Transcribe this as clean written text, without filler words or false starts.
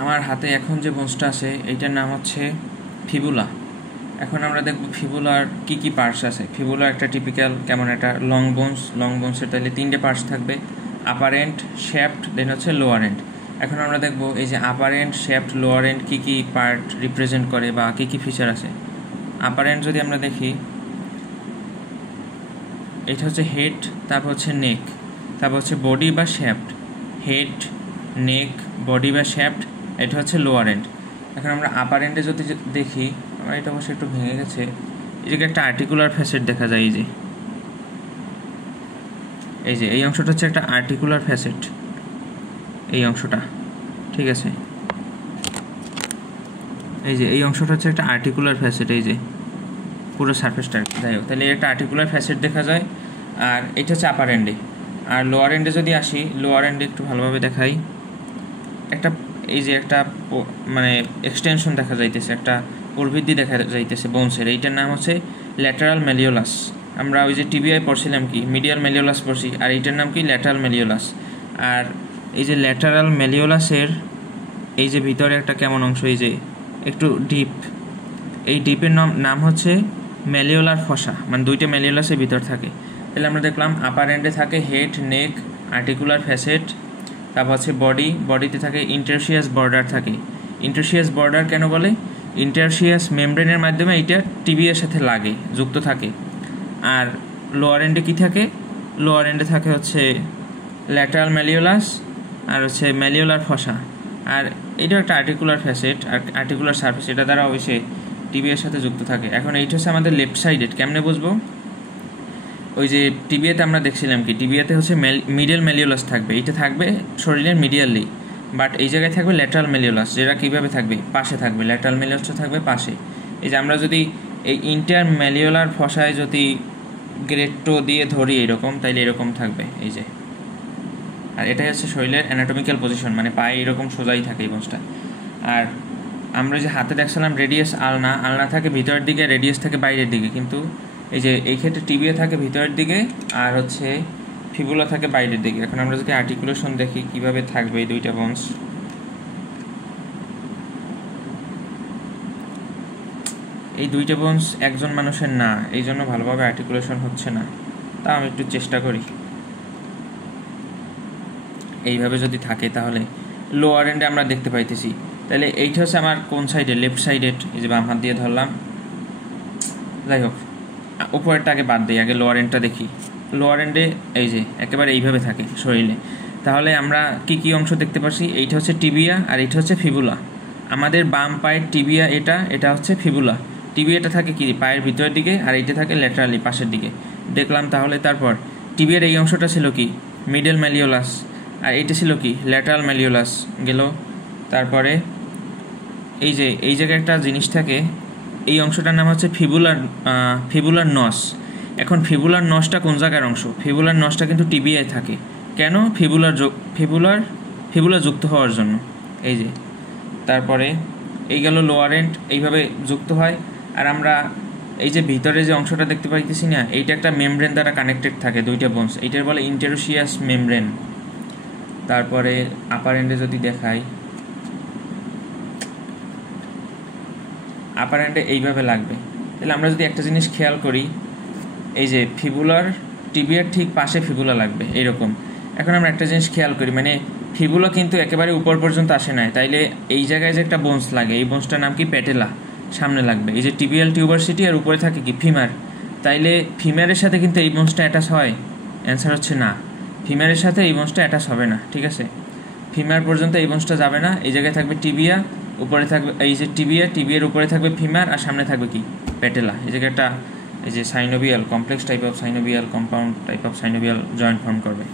আমার হাতে এখন যে বোনসটা আছে এইটার নাম হচ্ছে ফিবুলা। এখন আমরা দেখব ফিবুলার কি কি পার্টস আছে। ফিবুলা একটা টিপিক্যাল কেমন একটা লং বোনসের তাহলে 3টে পার্টস থাকবে, আপার এন্ড, শ্যাফট, দেন হচ্ছে লোয়ার এন্ড। এখন আমরা দেখব এই যে upper end, shaft, lower end কী কী পার্ট রিপ্রেজেন্ট করে বা কী কী ফিচার আছে। আপার এন্ড যদি আমরা দেখি, এটা হচ্ছে হেড, তারপর হচ্ছে নেক, তারপর হচ্ছে বডি বা শ্যাফট। হেড, নেক, বডি বা শ্যাফট, এটা হচ্ছে লোয়ার এন্ড। এখন আমরা আপার এন্ডে যদি দেখি, আমার এটা অবশ্যই একটু ভেঙে গেছে, এদিকে একটা আর্টিকুলার ফ্যাসেট দেখা যায়। এই যে এই অংশটা হচ্ছে একটা আর্টিকুলার ফ্যাসেট, এই অংশটা, ঠিক আছে। এই যে এই অংশটা হচ্ছে একটা আর্টিকুলার ফ্যাসেট, এই যে পুরো সারফেসটা, যাই হোক, তাহলে একটা আর্টিকুলার ফ্যাসেট দেখা যায়। আর এটা হচ্ছে আপার এন্ডে। আর লোয়ার এন্ডে যদি আসি, লোয়ার এন্ডে একটু ভালোভাবে দেখাই, একটা এই যে একটা মানে এক্সটেনশন দেখা যাইতেছে, একটা প্রবৃদ্ধি দেখা যাইতেছে বোনসের, এইটার নাম হচ্ছে ল্যাটারাল ম্যালিওলাস। আমরা ওই যে টিবিআই পড়ছিলাম কি মিডিয়াল ম্যালিওলাস পড়ছি, আর এইটার নাম কি ল্যাটারাল ম্যালিওলাস। আর এই যে ল্যাটারাল ম্যালিওলাসের এই যে ভিতরে একটা কেমন অংশ, এই যে একটু ডিপ, এই ডিপের নাম হচ্ছে ম্যালিওলার ফসা, মানে 2টে ম্যালিওলাসের ভিতর থাকে। তাহলে আমরা দেখলাম আপার এন্ডে থাকে হেড, নেক, আর্টিকুলার ফ্যাসেট, তারপর হচ্ছে বডিতে থাকে ইন্টারশিয়াস বর্ডার থাকে। ইন্টারশিয়াস বর্ডার কেন বলে? ইন্টারশিয়াস মেমব্রেনের মাধ্যমে এইটা টিবিএর সাথে লাগে, যুক্ত থাকে। আর লোয়ার এন্ডে কী থাকে? লোয়ার এন্ডে থাকে হচ্ছে ল্যাটারাল ম্যালিওলাস আর হচ্ছে ম্যালিওলার ফসা। আর এটা একটা আর্টিকুলার ফ্যাসেট আর আর্টিকুলার সারফেস, এটা দ্বারা অবশ্যই টিবিএর সাথে যুক্ত থাকে। এখন এইটা হচ্ছে আমাদের লেফট সাইডেড। কেমনে বুঝবো? ওই যে টিবিএতে আমরা দেখছিলাম কি, টিবিএতে হচ্ছে মিডিয়াল ম্যালিওলাস থাকবে, এইটা থাকবে শরীরের মিডিয়ালি, বাট এই জায়গায় থাকবে ল্যাটারাল ম্যালিওলাস, যেটা কীভাবে থাকবে? পাশে থাকবে, ল্যাটারাল ম্যালিওলাসটা থাকবে পাশে। এই যে আমরা যদি এই ইন্টার ম্যালিওলার ফসায় যদি গ্রেট্টো দিয়ে ধরি এরকম, তাইলে এরকম থাকবে, এই যে। আর এটাই হচ্ছে শরীরের অ্যানাটমিক্যাল পজিশন, মানে পায়ে এরকম সোজাই থাকে এই বোনসটা। আর আমরা যে হাতে দেখছিলাম রেডিয়াস আলনা থাকে ভিতরের দিকে, রেডিয়াস থাকে বাইরের দিকে, কিন্তু এই যে এই ক্ষেত্রে টিবিয়া থাকে ভিতরের দিকে আর হচ্ছে ফিবুলা থাকে বাইরের দিকে। এখন আমরা যদি আর্টিকুলেশন দেখি কিভাবে থাকবে এই 2টা বোনস, এই 2টা বোনস একজন মানুষের না, এই জন্য ভালোভাবে আর্টিকুলেশন হচ্ছে না। তা আমি একটু চেষ্টা করি। এইভাবে যদি থাকে তাহলে লোয়ার এন্ডে আমরা দেখতে পাইতেছি। তাহলে এইটা হচ্ছে আমার কোন সাইডে? Left sided. এই যে বাম হাত দিয়ে ধরলাম, যাই হোক উপরেরটা আগে বাদ দিই, আগে লোয়ার এন্ডটা দেখি। লোয়ার এন্ডে এই যে একেবারে এইভাবে থাকে শরীরে। তাহলে আমরা কি কি অংশ দেখতে পাচ্ছি? এইটা হচ্ছে টিবিয়া আর এইটা হচ্ছে ফিবুলা। আমাদের বাম পায়ের টিবিয়া, এটা হচ্ছে ফিবুলা। টিবিয়াটা থাকে কি পায়ের ভিতরের দিকে আর এইটা থাকে ল্যাটারালি পাশের দিকে, দেখলাম। তাহলে তারপর টিবিয়ার এই অংশটা ছিল কি মিডল ম্যালিওলাস, আর এইটা ছিল কি ল্যাটারাল ম্যালিওলাস গেল। তারপরে এই যে এই জায়গায় একটা জিনিস থাকে, এই অংশটার নাম হচ্ছে ফিবুলার নস। এখন ফিবুলার নসটা কোন জায়গার অংশ? ফিবুলার নসটা কিন্তু টিবিআই থাকে। কেন? ফিবুলা যুক্ত হওয়ার জন্য, এই যে। তারপরে এই গেল লোয়ার এন্ড, এইভাবে যুক্ত হয়। আর আমরা এই যে ভিতরে যে অংশটা দেখতে পাইতেছি না, এইটা একটা মেমব্রেন দ্বারা কানেক্টেড থাকে 2টা বোনস, এইটার বলে ইন্টারোশিয়াস মেমব্রেন। তারপরে আপার এন্ডে যদি দেখাই, আপার এন্ডে এইভাবে লাগবে। তাহলে আমরা যদি একটা জিনিস খেয়াল করি, এই যে টিবিয়ার ঠিক পাশে ফিবুলা লাগবে এইরকম। এখন আমরা একটা জিনিস খেয়াল করি, মানে ফিবুলা কিন্তু একেবারে উপর পর্যন্ত আসে নাই, তাইলে এই জায়গায় যে একটা বোনস লাগে, এই বোনসটার নাম কি প্যাটেলা, সামনে লাগবে। এই যে টিবিয়াল টিউবারসিটি আর উপরে থাকে কি ফিমার, তাইলে ফিমারের সাথে কিন্তু এই বোনসটা অ্যাটাচ হয়? অ্যান্সার হচ্ছে না, ফিমারের সাথে এই বোনসটা অ্যাটাচ হবে না, ঠিক আছে। ফিমার পর্যন্ত এই বোনসটা যাবে না। এই জায়গায় থাকবে টিবিয়া, উপরে থাকবে এই যে টিবিয়ার উপরে থাকবে ফিমার, আর সামনে থাকবে কি প্যাটেলা। এই জায়গাটা এই যে synovial complex type of synovial compound type of synovial joint form করবে।